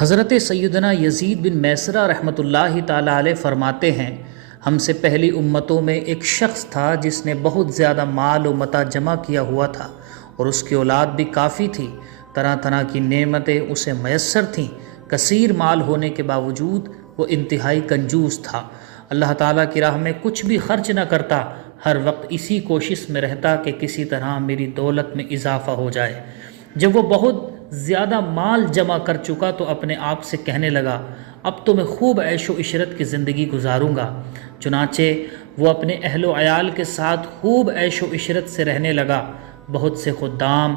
حضرت سیدنا یزید بن میسرہ رحمۃ اللہ تعالیٰ علیہ فرماتے ہیں، ہم سے پہلی امتوں میں ایک شخص تھا جس نے بہت زیادہ مال و متاع جمع کیا ہوا تھا اور اس کی اولاد بھی کافی تھی۔ طرح طرح کی نعمتیں اسے میسر تھیں۔ کثیر مال ہونے کے باوجود وہ انتہائی کنجوس تھا۔ اللہ تعالیٰ کی راہ میں کچھ بھی خرچ نہ کرتا، ہر وقت اسی کوشش میں رہتا کہ کسی طرح میری دولت میں اضافہ ہو جائے۔ جب وہ بہت زیادہ مال جمع کر چکا تو اپنے آپ سے کہنے لگا، اب تو میں خوب عیش و عشرت کی زندگی گزاروں گا۔ چنانچہ وہ اپنے اہل و عیال کے ساتھ خوب عیش و عشرت سے رہنے لگا۔ بہت سے خدام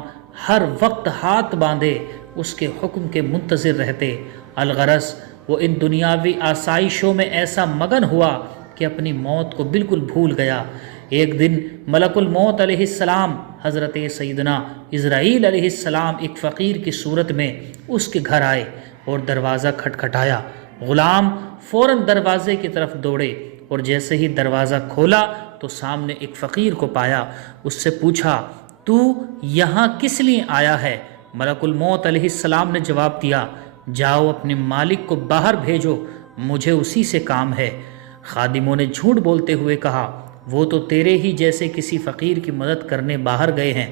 ہر وقت ہاتھ باندھے اس کے حکم کے منتظر رہتے۔ الغرض وہ ان دنیاوی آسائشوں میں ایسا مگن ہوا کہ اپنی موت کو بالکل بھول گیا۔ ایک دن ملک الموت علیہ السلام حضرت سیدنا اسرائیل علیہ السلام ایک فقیر کی صورت میں اس کے گھر آئے اور دروازہ کھٹکھٹایا۔ غلام فوراً دروازے کی طرف دوڑے اور جیسے ہی دروازہ کھولا تو سامنے ایک فقیر کو پایا۔ اس سے پوچھا، تو یہاں کس لیے آیا ہے؟ ملک الموت علیہ السلام نے جواب دیا، جاؤ اپنے مالک کو باہر بھیجو، مجھے اسی سے کام ہے۔ خادموں نے جھوٹ بولتے ہوئے کہا، وہ تو تیرے ہی جیسے کسی فقیر کی مدد کرنے باہر گئے ہیں۔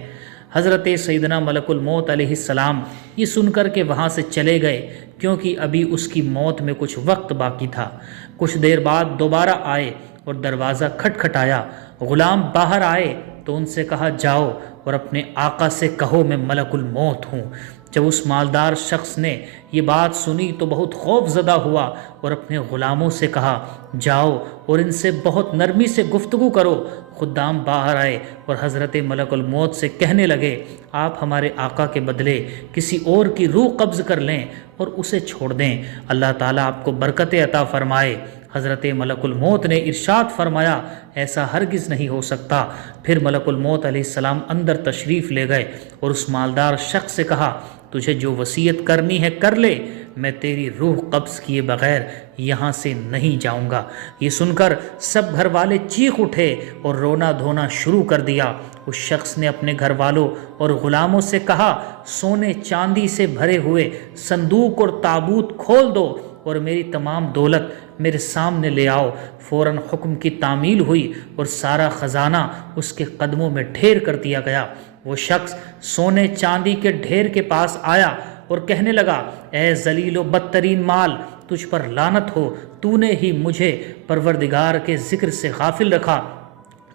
حضرت سیدنا ملک الموت علیہ السلام یہ سن کر کے وہاں سے چلے گئے، کیونکہ ابھی اس کی موت میں کچھ وقت باقی تھا۔ کچھ دیر بعد دوبارہ آئے اور دروازہ کھٹکھٹایا۔ غلام باہر آئے تو ان سے کہا، جاؤ اور اپنے آقا سے کہو میں ملک الموت ہوں۔ جب اس مالدار شخص نے یہ بات سنی تو بہت خوف زدہ ہوا اور اپنے غلاموں سے کہا، جاؤ اور ان سے بہت نرمی سے گفتگو کرو۔ خدام باہر آئے اور حضرت ملک الموت سے کہنے لگے، آپ ہمارے آقا کے بدلے کسی اور کی روح قبض کر لیں اور اسے چھوڑ دیں، اللہ تعالیٰ آپ کو برکت عطا فرمائے۔ حضرت ملک الموت نے ارشاد فرمایا، ایسا ہرگز نہیں ہو سکتا۔ پھر ملک الموت علیہ السلام اندر تشریف لے گئے اور اس مالدار شخص سے کہا، تجھے جو وصیت کرنی ہے کر لے، میں تیری روح قبض کیے بغیر یہاں سے نہیں جاؤں گا۔ یہ سن کر سب گھر والے چیخ اٹھے اور رونا دھونا شروع کر دیا۔ اس شخص نے اپنے گھر والوں اور غلاموں سے کہا، سونے چاندی سے بھرے ہوئے صندوق اور تابوت کھول دو اور میری تمام دولت میرے سامنے لے آؤ۔ فوراً حکم کی تعمیل ہوئی اور سارا خزانہ اس کے قدموں میں ڈھیر کر دیا گیا۔ وہ شخص سونے چاندی کے ڈھیر کے پاس آیا اور کہنے لگا، اے ذلیل و بدترین مال، تجھ پر لعنت ہو، تو نے ہی مجھے پروردگار کے ذکر سے غافل رکھا،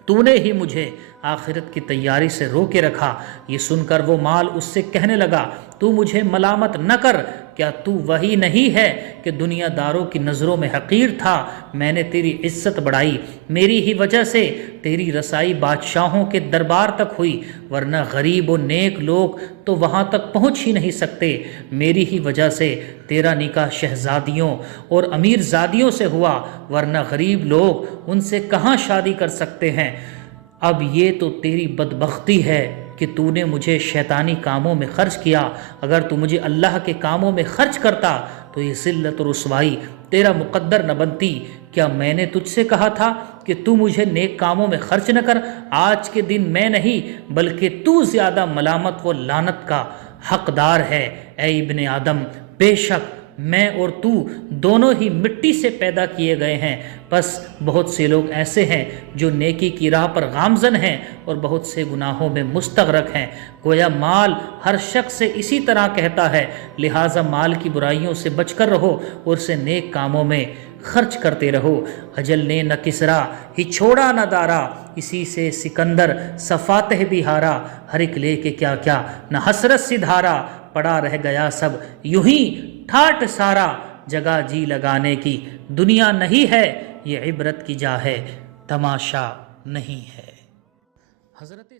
تو نے ہی مجھے آخرت کی تیاری سے روکے رکھا۔ یہ سن کر وہ مال اس سے کہنے لگا، تو مجھے ملامت نہ کر، کیا تو وہی نہیں ہے کہ دنیا داروں کی نظروں میں حقیر تھا؟ میں نے تیری عزت بڑھائی، میری ہی وجہ سے تیری رسائی بادشاہوں کے دربار تک ہوئی، ورنہ غریب و نیک لوگ تو وہاں تک پہنچ ہی نہیں سکتے۔ میری ہی وجہ سے تیرا نکاح شہزادیوں اور امیر زادیوں سے ہوا، ورنہ غریب لوگ ان سے کہاں شادی کر سکتے ہیں۔ اب یہ تو تیری بدبختی ہے کہ تو نے مجھے شیطانی کاموں میں خرچ کیا۔ اگر تو مجھے اللہ کے کاموں میں خرچ کرتا تو یہ ذلت و رسوائی تیرا مقدر نہ بنتی۔ کیا میں نے تجھ سے کہا تھا کہ تو مجھے نیک کاموں میں خرچ نہ کر؟ آج کے دن میں نہیں بلکہ تو زیادہ ملامت و لعنت کا حقدار ہے۔ اے ابن آدم، بے شک میں اور تو دونوں ہی مٹی سے پیدا کیے گئے ہیں۔ بس بہت سے لوگ ایسے ہیں جو نیکی کی راہ پر گامزن ہیں اور بہت سے گناہوں میں مستغرق ہیں۔ گویا مال ہر شخص سے اسی طرح کہتا ہے، لہٰذا مال کی برائیوں سے بچ کر رہو اور اسے نیک کاموں میں خرچ کرتے رہو۔ اجل نے نہ کسرا ہی چھوڑا نہ دارا، اسی سے سکندر صفاتہ بھی ہارا۔ ہر ایک لے کے کیا کیا نہ حسرت سی دھارا، پڑا رہ گیا سب یوں ہی ٹھاٹ سارا۔ جگہ جی لگانے کی دنیا نہیں ہے، یہ عبرت کی جا ہے، تماشا نہیں ہے۔ حضرت